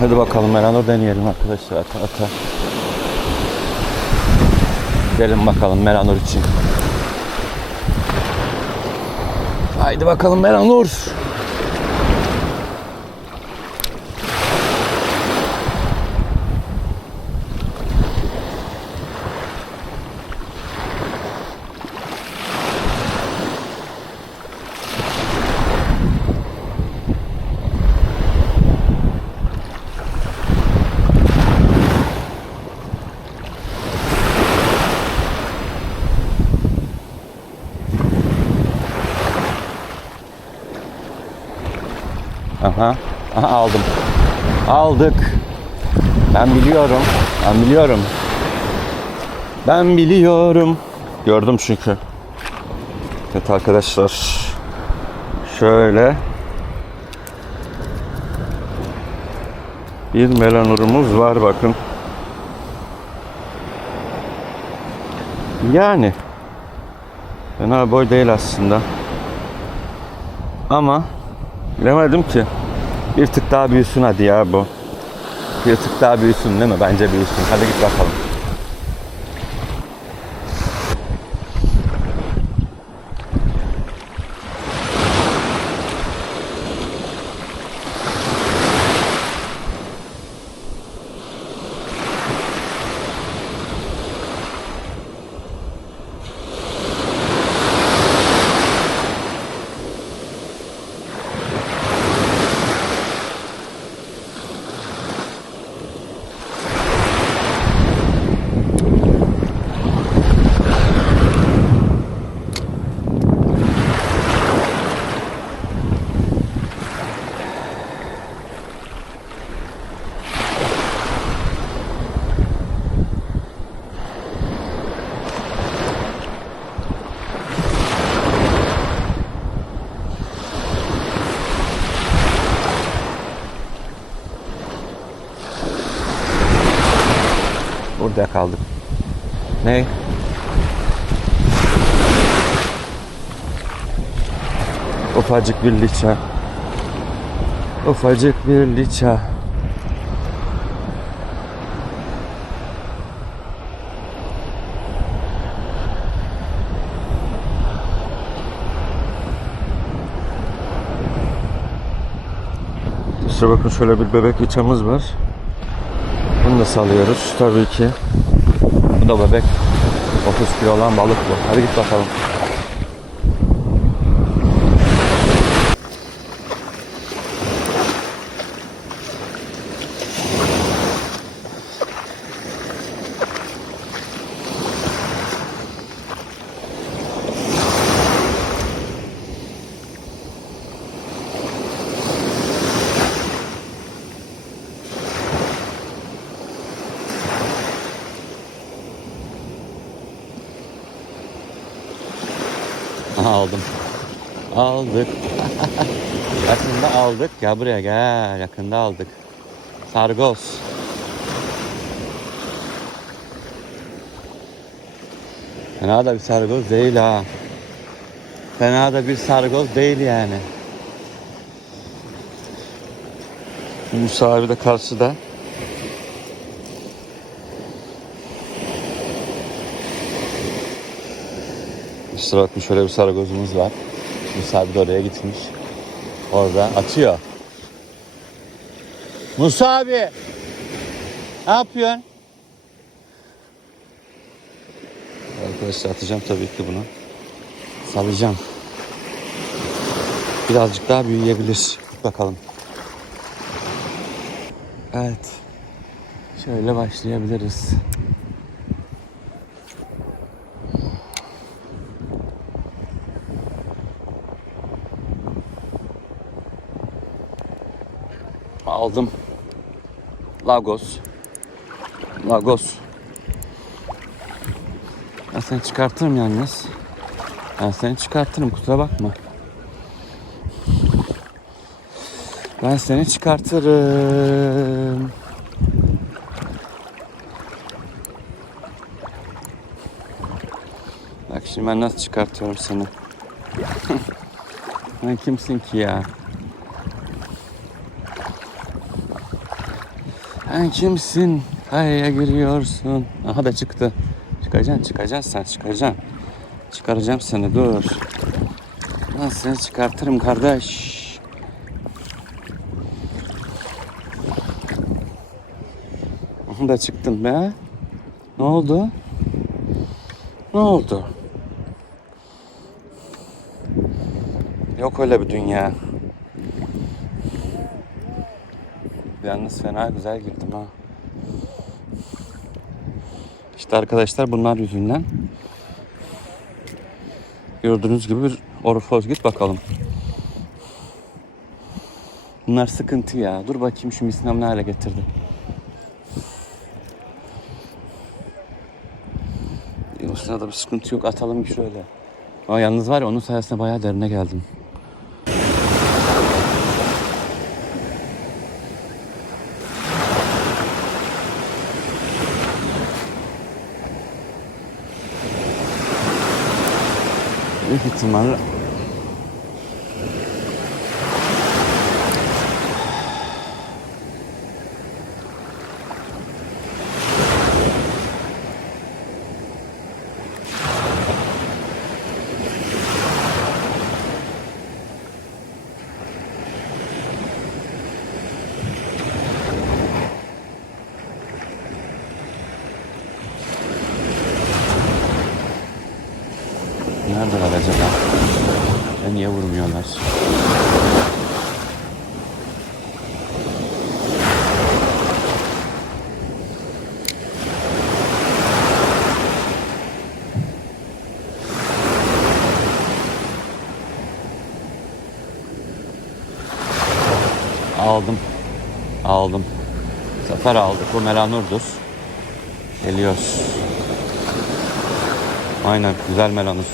Hadi bakalım Melanur deneyelim arkadaşlar. Ata ata. Gelin bakalım Melanur için. Haydi bakalım Melanur. Aha. Aha aldım. Aldık. Ben biliyorum. Ben biliyorum. Ben biliyorum. Gördüm çünkü. Evet arkadaşlar. Şöyle. Bir melanurumuz var bakın. Yani. Fena boy değil aslında. Ama bilemedim ki. Bir tık daha büyüsün hadi ya bu. Bir tık daha büyüsün değil mi? Bence büyüsün. Hadi git bakalım. Burada kaldık. Ne? Ufacık bir liça. Ufacık bir liça. İşte bakın şöyle bir bebek liçamız var. Da salıyoruz tabii ki. Bu da bebek. 30 kilo olan balık bu. Hadi git bakalım. Aldım. Aldık. yakında aldık. Gel buraya gel. Yakında aldık. Sargos. Fena da bir sargoz değil ha. Fena da bir sargoz değil yani. Musa abi de karşıda. İşte bakın şöyle bir saragozumuz var. Musa abi de oraya gitmiş. Orada atıyor. Musa abi! Ne yapıyorsun? Arkadaşlar atacağım tabii ki bunu. Salacağım. Birazcık daha büyüyebilir. Bakalım. Evet. Şöyle başlayabiliriz. Aldım. Lagos. Lagos. Ben seni çıkartırım yalnız. Ben seni çıkartırım kusura bakma. Ben seni çıkartırım. Bak şimdi ben nasıl çıkartıyorum seni. Sen kimsin ki ya? Sen kimsin? Kayaya giriyorsun. Aha da çıktı. Çıkacaksın çıkacaksın sen çıkacaksın. Çıkaracağım seni dur. Nasıl seni çıkartırım kardeş. Da çıktın be. Ne oldu? Ne oldu? Yok öyle bir dünya. Yalnız fena güzel girdim ha. İşte arkadaşlar bunlar yüzünden gördüğünüz gibi bir orfoz git bakalım. Bunlar sıkıntı ya. Dur bakayım şu misnam ne hale getirdi. O sırada bir sıkıntı yok. Atalım bir şöyle. Ama yalnız var ya onun sayesinde bayağı derine geldim. Büyük ihtimalle Neredeler acaba? Ya niye vurmuyorlar? Aldım. Aldım. Sefer aldık. Bu Melanur'dur. Geliyor. Aynen güzel melanur.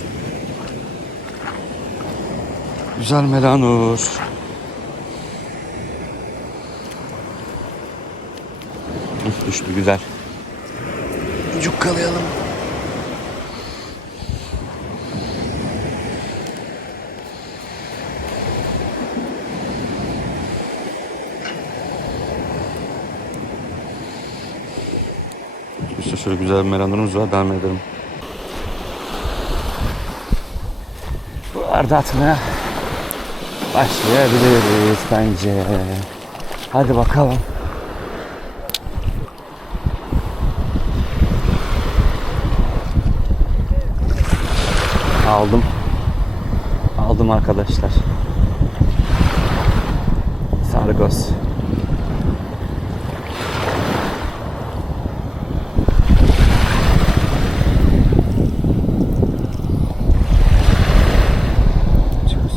Güzel melanur. Düştü güzel. Cukkalayalım. İşte şöyle güzel bir melanurumuz var. Devam edelim. Bu arada atmaya başlayabiliriz bence. Hadi bakalım. Aldım. Aldım arkadaşlar. Sargos.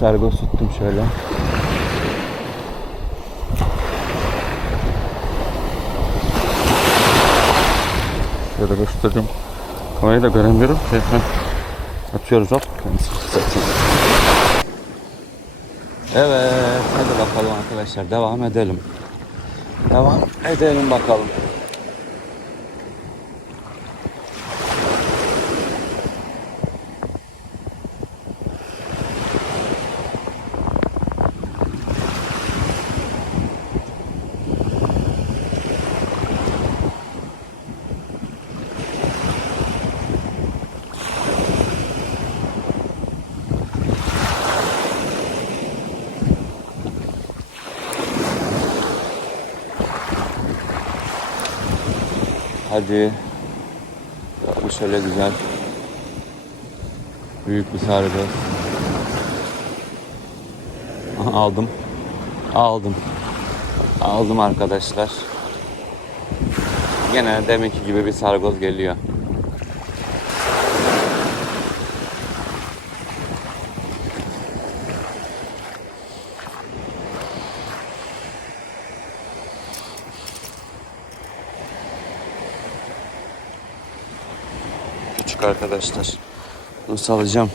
Çıkı sargos tuttum şöyle. Şöyle göstereyim. Kamerayı da göremiyorum. Heh. Atıyoruz hop. Evet, hadi bakalım arkadaşlar. Devam edelim. Devam edelim bakalım. Hadi. Bu şöyle güzel. Büyük bir sargı. Aha, aldım. Aldım. Aldım arkadaşlar. Gene deminki gibi bir sargoz geliyor. Küçük arkadaşlar. Bunu salacağım.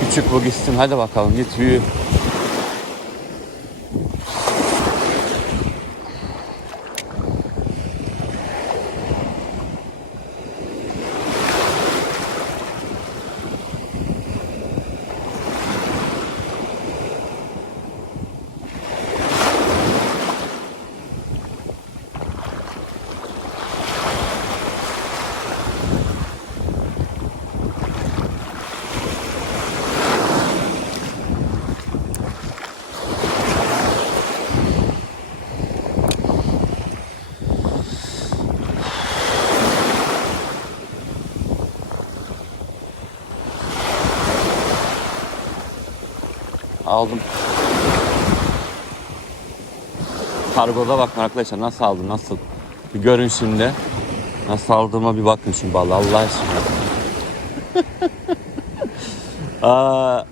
Küçük bu gitsin. Hadi bakalım git büyü. Aldım. Kargoda bakın arkadaşlar nasıl aldım nasıl. Bir görün şimdi. Nasıl aldığıma bir bakın şu balı Allah aşkına. Aa.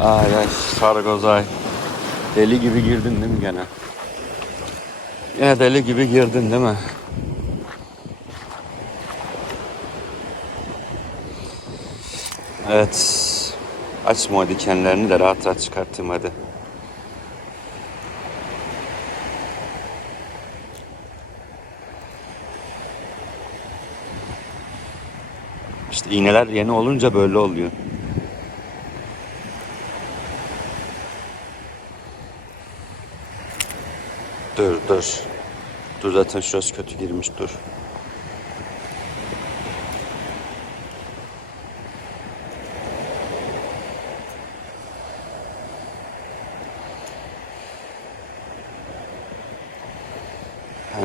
Ay ay sargozay. Deli gibi girdin değil mi gene? Yine deli gibi girdin değil mi? Evet. Açma o dikenlerini de rahat rahat çıkartayım hadi. İşte iğneler yeni olunca böyle oluyor. Dur dur. Dur zaten şurası kötü girmiş dur.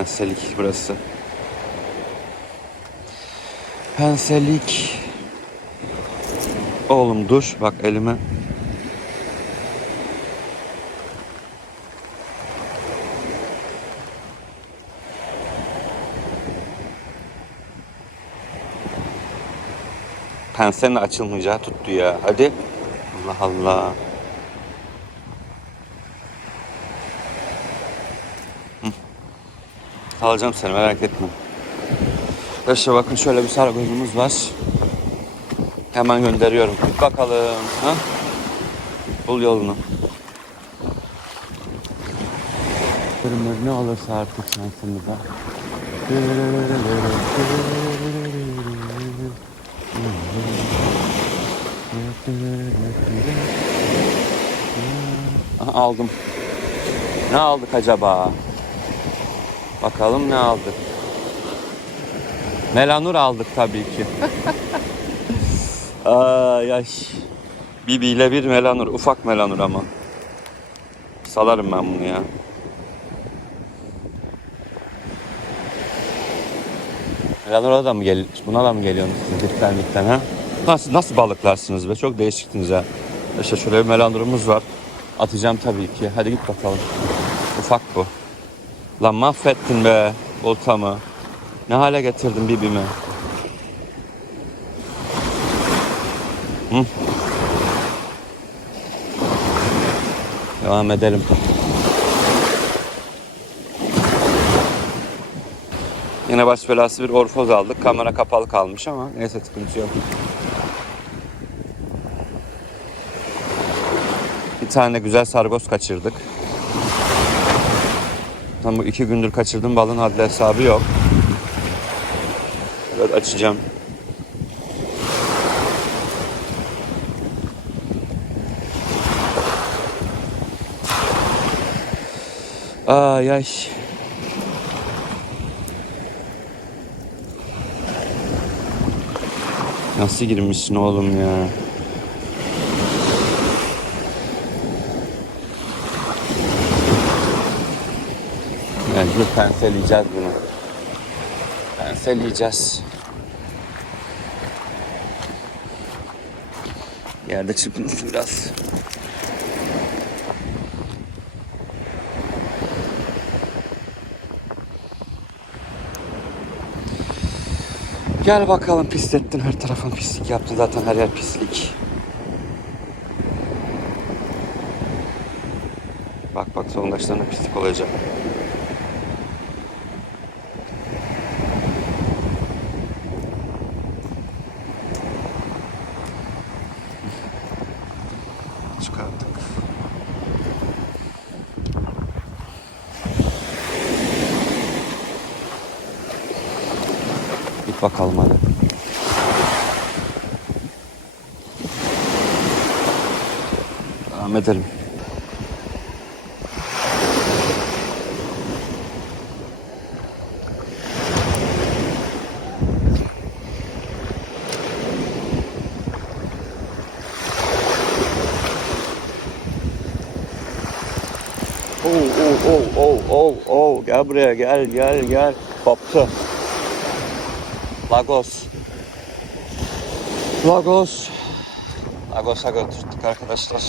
Penselik burası. Penselik. Oğlum dur bak elime. Pensenin açılmayacağı tuttu ya. Hadi. Allah Allah. Alacağım seni merak etme. Arkadaşlar bakın şöyle bir sargozumuz var. Hemen gönderiyorum. Git bakalım. Ha? Bul yolunu. Kırmızı ne olursa artık şansımıza. Aha, aldım. Ne aldık acaba? Bakalım ne aldık. Melanur aldık tabii ki. Ay ay. Bibi ile bir melanur. Ufak melanur ama. Salarım ben bunu ya. Melanur'a da mı gel buna da mı geliyorsunuz siz dipten dipten ha? Nasıl, nasıl balıklarsınız be? Çok değişiktiniz ha. İşte şöyle bir melanurumuz var. Atacağım tabii ki. Hadi git bakalım. Ufak bu. Lan mahvettin be oltamı. Ne hale getirdin bibimi? Hı? Devam edelim. Yine baş belası bir orfoz aldık. Kamera kapalı kalmış ama neyse sıkıntı yok. Bir tane güzel sargoz kaçırdık. Tam bu iki gündür kaçırdığım balın haddi hesabı yok. Evet açacağım. Ay ay. Nasıl girmişsin oğlum ya? Mecbur penseleyeceğiz bunu. Penseleyeceğiz. Yerde çırpıntı biraz. Gel bakalım pislettin her tarafın pislik yaptın zaten her yer pislik. Bak bak sondaşlarına pislik olacak. Bakalım hadi. Devam edelim. Oh oh oh oh oh oh gel buraya gel gel gel koptu. Lagos. Lagos. Agos'a götürdük arkadaşlar.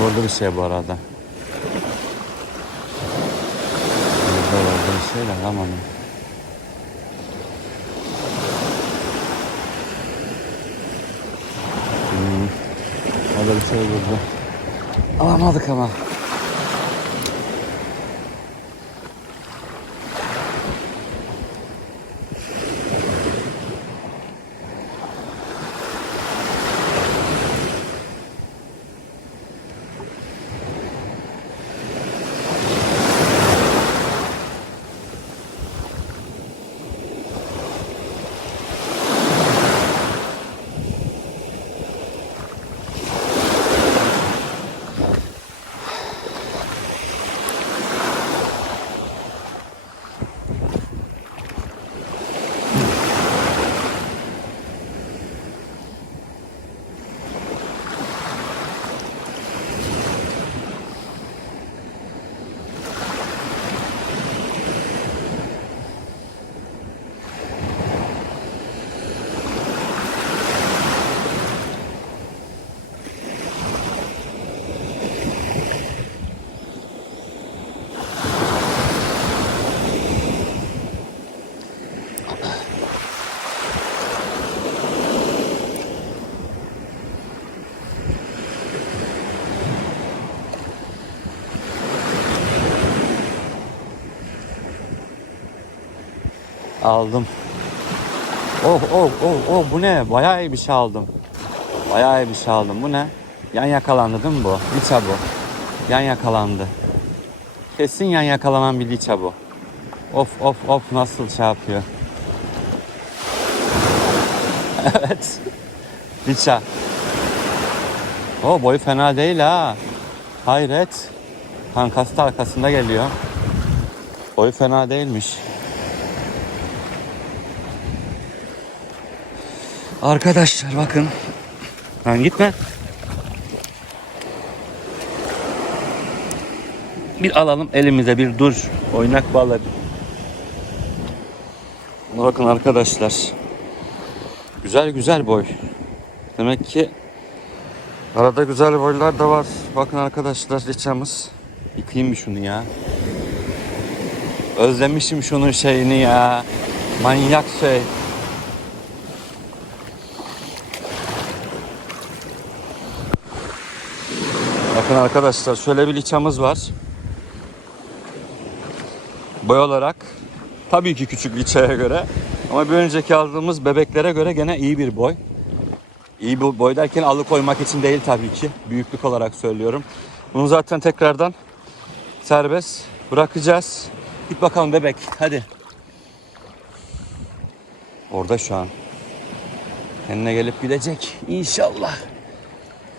Burada bir şey bu arada. De aman. Hmm. Orada bir şey vurdu. Alamadık ama. Aldım. Oh oh oh oh bu ne? Bayağı iyi bir şey aldım. Bayağı iyi bir şey aldım. Bu ne? Yan yakalandı değil mi bu? Liça bu. Yan yakalandı. Kesin yan yakalanan bir liça bu. Of of of nasıl şey yapıyor. evet. Liça. O boyu fena değil ha. Hayret. Kankası da arkasında geliyor. Boyu fena değilmiş. Arkadaşlar bakın. Lan gitme. Bir alalım elimize bir dur. Oynak balık. Bakın arkadaşlar. Güzel güzel boy. Demek ki arada güzel boylar da var. Bakın arkadaşlar liçamız. Yıkayayım bir şunu ya. Özlemişim şunun şeyini ya. Manyak şey. Bakın arkadaşlar şöyle bir liçamız var. Boy olarak tabii ki küçük liçaya göre ama bir önceki aldığımız bebeklere göre gene iyi bir boy. İyi bir boy derken alıkoymak için değil tabii ki. Büyüklük olarak söylüyorum. Bunu zaten tekrardan serbest bırakacağız. Git bakalım bebek hadi. Orada şu an. Kendine gelip gidecek inşallah.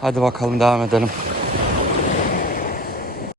Hadi bakalım devam edelim.